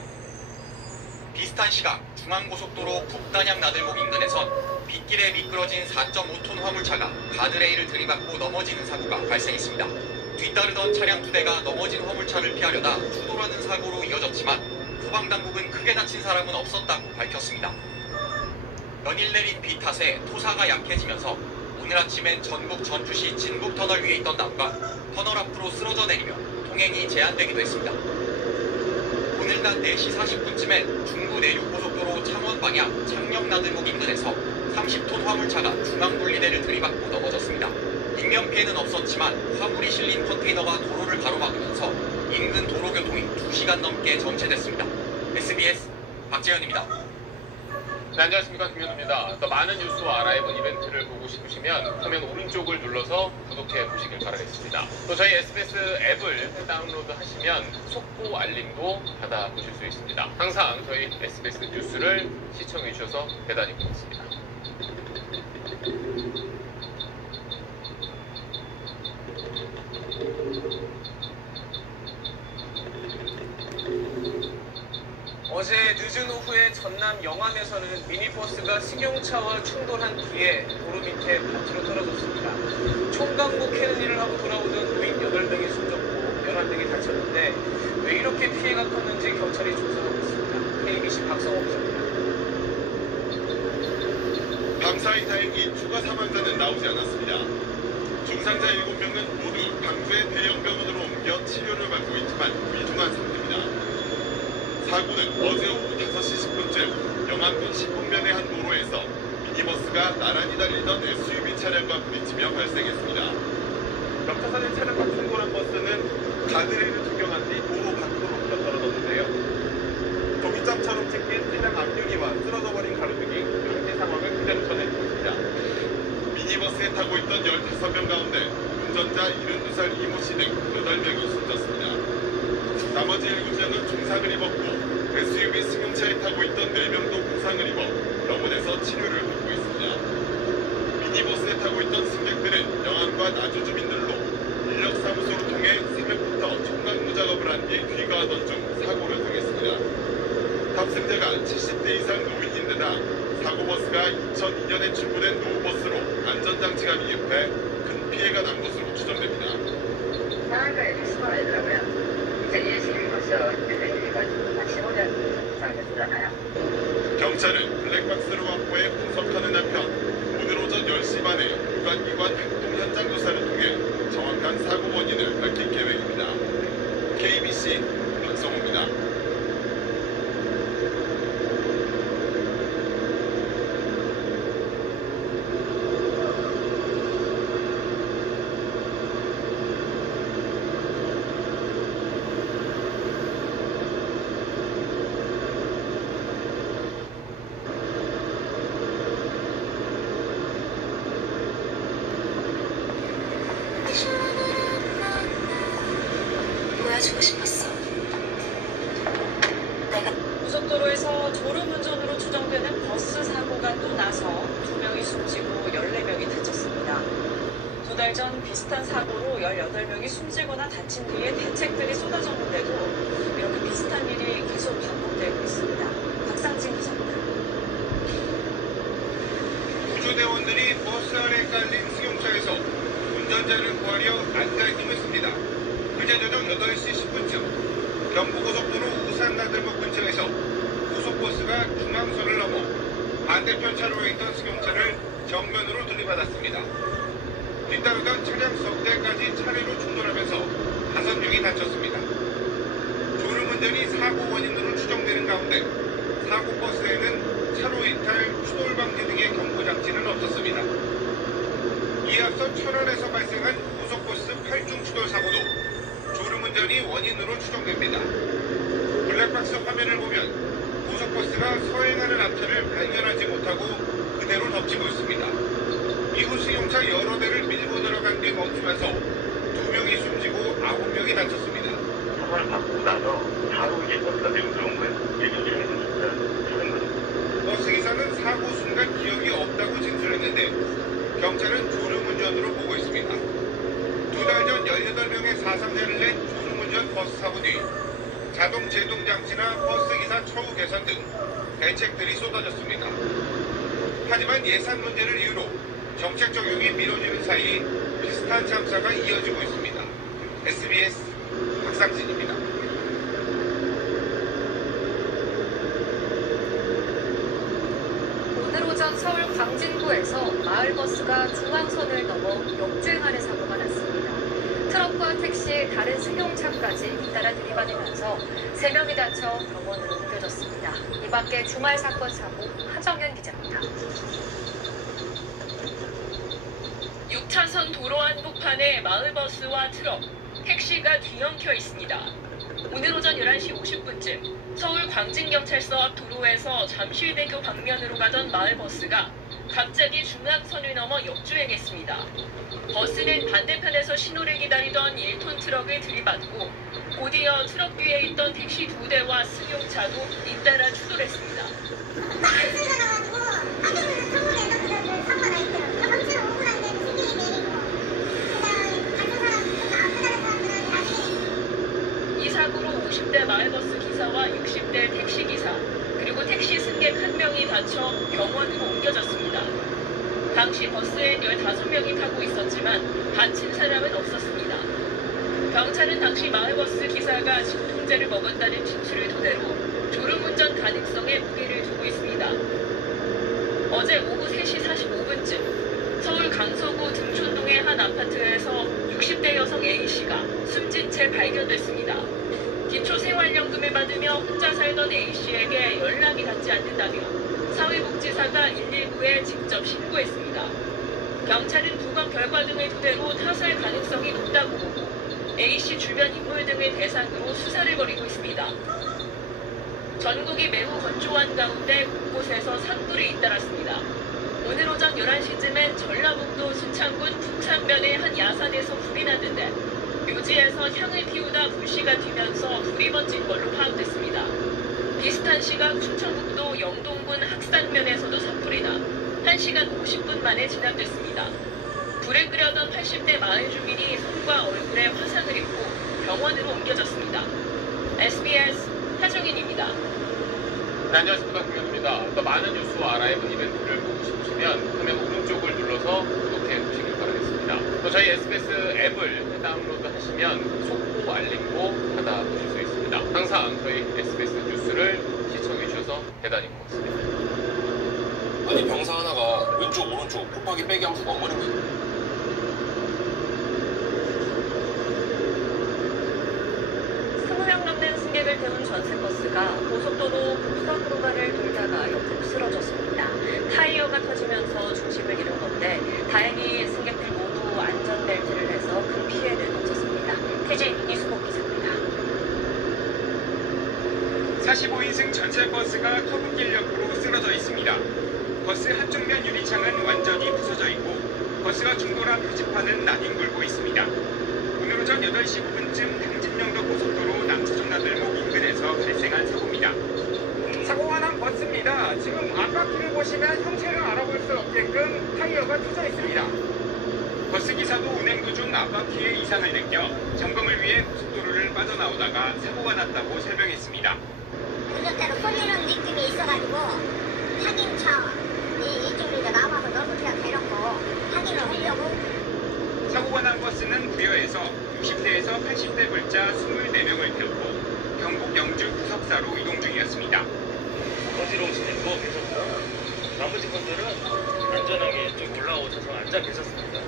비슷한 시각 중앙고속도로 북단양 나들목 인근에선 빗길에 미끄러진 4.5톤 화물차가 가드레일을 들이받고 넘어지는 사고가 발생했습니다. 뒤따르던 차량 2대가 넘어진 화물차를 피하려다 추돌하는 사고로 이어졌지만 소방당국은 크게 다친 사람은 없었다고 밝혔습니다. 연일 내린 비 탓에 토사가 약해지면서 오늘 아침엔 전북 전주시 진북터널 위에 있던 나무가 터널 앞으로 쓰러져 내리며 통행이 제한되기도 했습니다. 오늘 낮 4시 40분쯤엔 중부 내륙고속도로 창원 방향 창녕나들목 인근에서 30톤 화물차가 중앙분리대를 들이받고 넘어졌습니다. 인명피해는 없었지만 화물이 실린 컨테이너가 도로를 가로막으면서 인근 도로교통이 2시간 넘게 정체됐습니다. SBS 박재현입니다. 네, 안녕하십니까. 김현우입니다. 더 많은 뉴스와 알아야본 이벤트를 보고 싶으시면 화면 오른쪽을 눌러서 구독해 보시길 바라겠습니다. 또 저희 SBS 앱을 다운로드 하시면 속보 알림도 받아보실 수 있습니다. 항상 저희 SBS 뉴스를 시청해 주셔서 대단히 고맙습니다. 어제 늦은 오후에 전남 영암에서는 미니버스가 승용차와 충돌한 뒤에 도로 밑에 밭으로 떨어졌습니다. 총광고 캐는 일을 하고 돌아오던 노인 8명이 숨졌고 11명이 다쳤는데 왜 이렇게 피해가 컸는지 경찰이 조사하고 있습니다. KBC 박성호 기자입니다. 감사히 다행히 추가 사망자는 나오지 않았습니다. 중상자 7명은 모두 강주의 대형병원으로 옮겨 치료를 받고 있지만 위중한 상태입니다. 사고는 어제 오후 5시 10분쯤 영암군 10분면의 한 도로에서 미니버스가 나란히 달리던 SUV 차량과 부딪히며 발생했습니다. 격차선의 차량과 충돌한 버스는 가드레일을 적용한 뒤 도로 밖으로 흘러떨어졌는데요. 조기장처럼 찍힌 차량 앞유리와 쓰러져버린 가로등이 현재 상황을 그대로 전해주고 있습니다. 미니버스에 타고 있던 15명 가운데 운전자 72살 이모씨 등 8명이 숨졌습니다. 나머지 7명은 중상을 입었고 SUV 승용차에 타고 있던 4명도 부상을 입어 병원에서 치료를 받고 있습니다. 미니버스에 타고 있던 승객들은 영암과 나주 주민들로 인력사무소를 통해 새벽부터 총광무 작업을 한 뒤 귀가하던 중 사고를 당했습니다. 탑승자가 70대 이상 노인인데다 사고버스가 2002년에 출고된 노후버스로 안전장치가 미흡해 큰 피해가 난 것으로 추정됩니다. 상한가에 수거하더라고요. 경찰은 블랙박스를 확보해 분석하는 한편 오늘 오전 10시 반에 유관기관 활동 현장 조사를 통해 정확한 사고 원인을 밝힐 계획입니다. KBC 박성호입니다. 고속도로에서 졸음운전으로 추정되는 버스 사고가 또 나서 2명이 숨지고 14명이 다쳤습니다. 2달 전 비슷한 사고로 18명이 숨지거나 다친 뒤에 대책들이 쏟아졌는데도 이렇게 비슷한 일이 계속 반복되고 있습니다. 박상진 기자입니다. 구조대원들이 버스 안에 깔린 승용차에서 운전자를 구하려 안달힘을 씁니다. 그제 저녁 8시 10분쯤 경부고속도로 우산나들목 근처에서 고속버스가 중앙선을 넘어 반대편 차로에 있던 승용차를 정면으로 들이받았습니다. 뒤따르던 차량 석 대까지 차례로 충돌하면서 5명이 다쳤습니다. 졸음운전이 사고 원인으로 추정되는 가운데 사고 버스에는 차로 이탈, 추돌 방지 등의 경보장치는 없었습니다. 이에 앞서 천안에서 발생한 고속버스 8중 추돌 사고도 졸음운전이 원인으로 추정됩니다. 블랙박스 화면을 보면 고속버스가 서행하는 앞차를 발견하지 못하고 그대로 덮치고 있습니다. 이후 승용차 여러 대를 밀고 들어간 뒤 멈추면서 2명이 숨지고 9명이 다쳤습니다. 사고를 받고 나서 바로 이제 버스가 밀고 들어온 거예요. 1초 중에서 진짜 다른 거죠. 버스기사는 사고 순간 기억이 없다고 진술했는데 경찰은 졸음운전으로 보고 있습니다. 2달 전 18명의 사상자를 낸 졸음운전 버스 사고 뒤 자동 제동 장치나 버스기사 처우 개선 등 대책들이 쏟아졌습니다. 하지만 예산 문제를 이유로 정책 적용이 미뤄지는 사이 비슷한 참사가 이어지고 있습니다. SBS 박상진입니다. 오늘 오전 서울 광진구에서 마을버스가 중앙선을 넘어 역주행하는 사고가 났습니다. 트럭과 택시, 다른 승용차까지 잇따라 들이받으면서 3명이 다쳐 병원으로 옮겨졌습니다. 이 밖에 주말 사건 사고 하정현 기자입니다. 6차선 도로 한복판에 마을버스와 트럭, 택시가 뒤엉켜 있습니다. 오늘 오전 11시 50분쯤 서울 광진경찰서 앞 도로에서 잠실대교 방면으로 가던 마을버스가 갑자기 중앙선을 넘어 역주행했습니다. 버스는 반대편에서 신호를 기다리던 1톤 트럭을 들이받고 곧이어 트럭 뒤에 있던 택시 2대와 승용차도 잇따라 추돌했습니다. 이 사고로 50대 마을버스 기사와 60대 택시기사 그리고 택시 승객 1명이 다쳐 병원으로 옮겨졌습니다. 당시 버스엔 15명이 타고 있었지만 다친 사람은 없었습니다. 경찰은 당시 마을버스 기사가 진통제를 먹었다는 진술을 토대로 졸음운전 가능성에 무게를 두고 있습니다. 어제 오후 3시 45분쯤 서울 강서구 등촌동의 한 아파트에서 60대 여성 A씨가 숨진 채 발견됐습니다. 기초생활연금을 받으며 혼자 살던 A씨에게 연락이 닿지 않는다며 사회복지사가 119에 직접 신고했습니다. 경찰은 부검 결과 등을 토대로 타살 가능성이 높다고 보고 A씨 주변 인물 등을 대상으로 수사를 벌이고 있습니다. 전국이 매우 건조한 가운데 곳곳에서 산불이 잇따랐습니다. 오늘 오전 11시쯤엔 전라북도 순창군 북산면의 한 야산에서 불이 났는데 묘지에서 향을 피우다 불씨가 튀면서 불이 번진 걸로 파악됐습니다. 비슷한 시각 충청북도 영동군 학산면에서도 산불이 나 1시간 50분 만에 진압됐습니다. 불을 끄려던 80대 마을 주민이 손과 얼굴에 화상을 입고 병원으로 옮겨졌습니다. SBS 하정인입니다. 네, 안녕하십니까. 김현우입니다. 더 많은 뉴스와 라이브 이벤트를 보고 싶으시면 화면 오른쪽을 눌러서 구독해 주시길 바라겠습니다. 또 저희 SBS 앱을 다운로드 하시면 속보 알림도 받아보실 수 있습니다. 항상 저희 SBS 뉴스를 시청해 주셔서 대단히 고맙습니다. 아니 병사 하나가 왼쪽 오른쪽 곱하기 빼기 하면서 멈거리고 있는 20명 넘는 승객을 태운 전세버스가 고속도로 북서구간을 돌다가 옆으로 쓰러졌습니다. 타이어가 터지면서 중심을 잃은 건데 다행히 승객들 모두 안전벨트를 해서 큰 피해는 없었습니다. TJ 이수복 기자입니다. 45인승 전철버스가 터부길 옆으로 쓰러져 있습니다. 버스 한쪽면 유리창은 완전히 부서져 있고 버스와 충돌한 표지판은 나뒹굴고 있습니다. 오늘 오전 8시 9분쯤 당진영도 고속도로 남서쪽 나들목 인근에서 발생한 사고입니다. 자, 지금 앞바퀴를 보시면 형체를 알아볼 수 없게끔 타이어가 터져 있습니다. 버스 기사도 운행 도중 앞바퀴에 이상을 느껴 점검을 위해 고속도로를 빠져나오다가 사고가 났다고 설명했습니다. 운전대로 쏠리는 느낌이 있어가지고 확인차 이쪽으로 이제 나와서 너구리가 대놓고 확인을 하려고. 사고가 난 버스는 부여에서 60대에서 80대 불자 24명을 태우고 경북 영주 구석사로 이동 중이었습니다. 어지러우시는 누워 계셨고 나머지 분들은 안전하게 좀 올라오셔서 앉아 계셨습니다.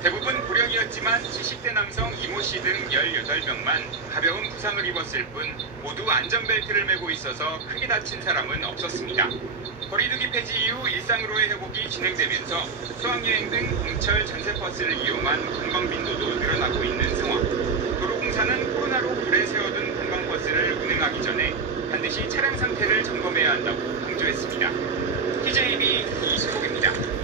대부분 고령이었지만 70대 남성 이모 씨 등 18명만 가벼운 부상을 입었을 뿐 모두 안전벨트를 매고 있어서 크게 다친 사람은 없었습니다. 거리두기 폐지 이후 일상으로의 회복이 진행되면서 수학여행 등 공철 전세버스를 이용한 관광 빈도도 늘어나고 있는 상황. 도로공사는 코로나로 오래 세워둔 관광버스를 운행하기 전에 반드시 차량 상태를 점검해야 한다고 강조했습니다. TJB 이수복입니다.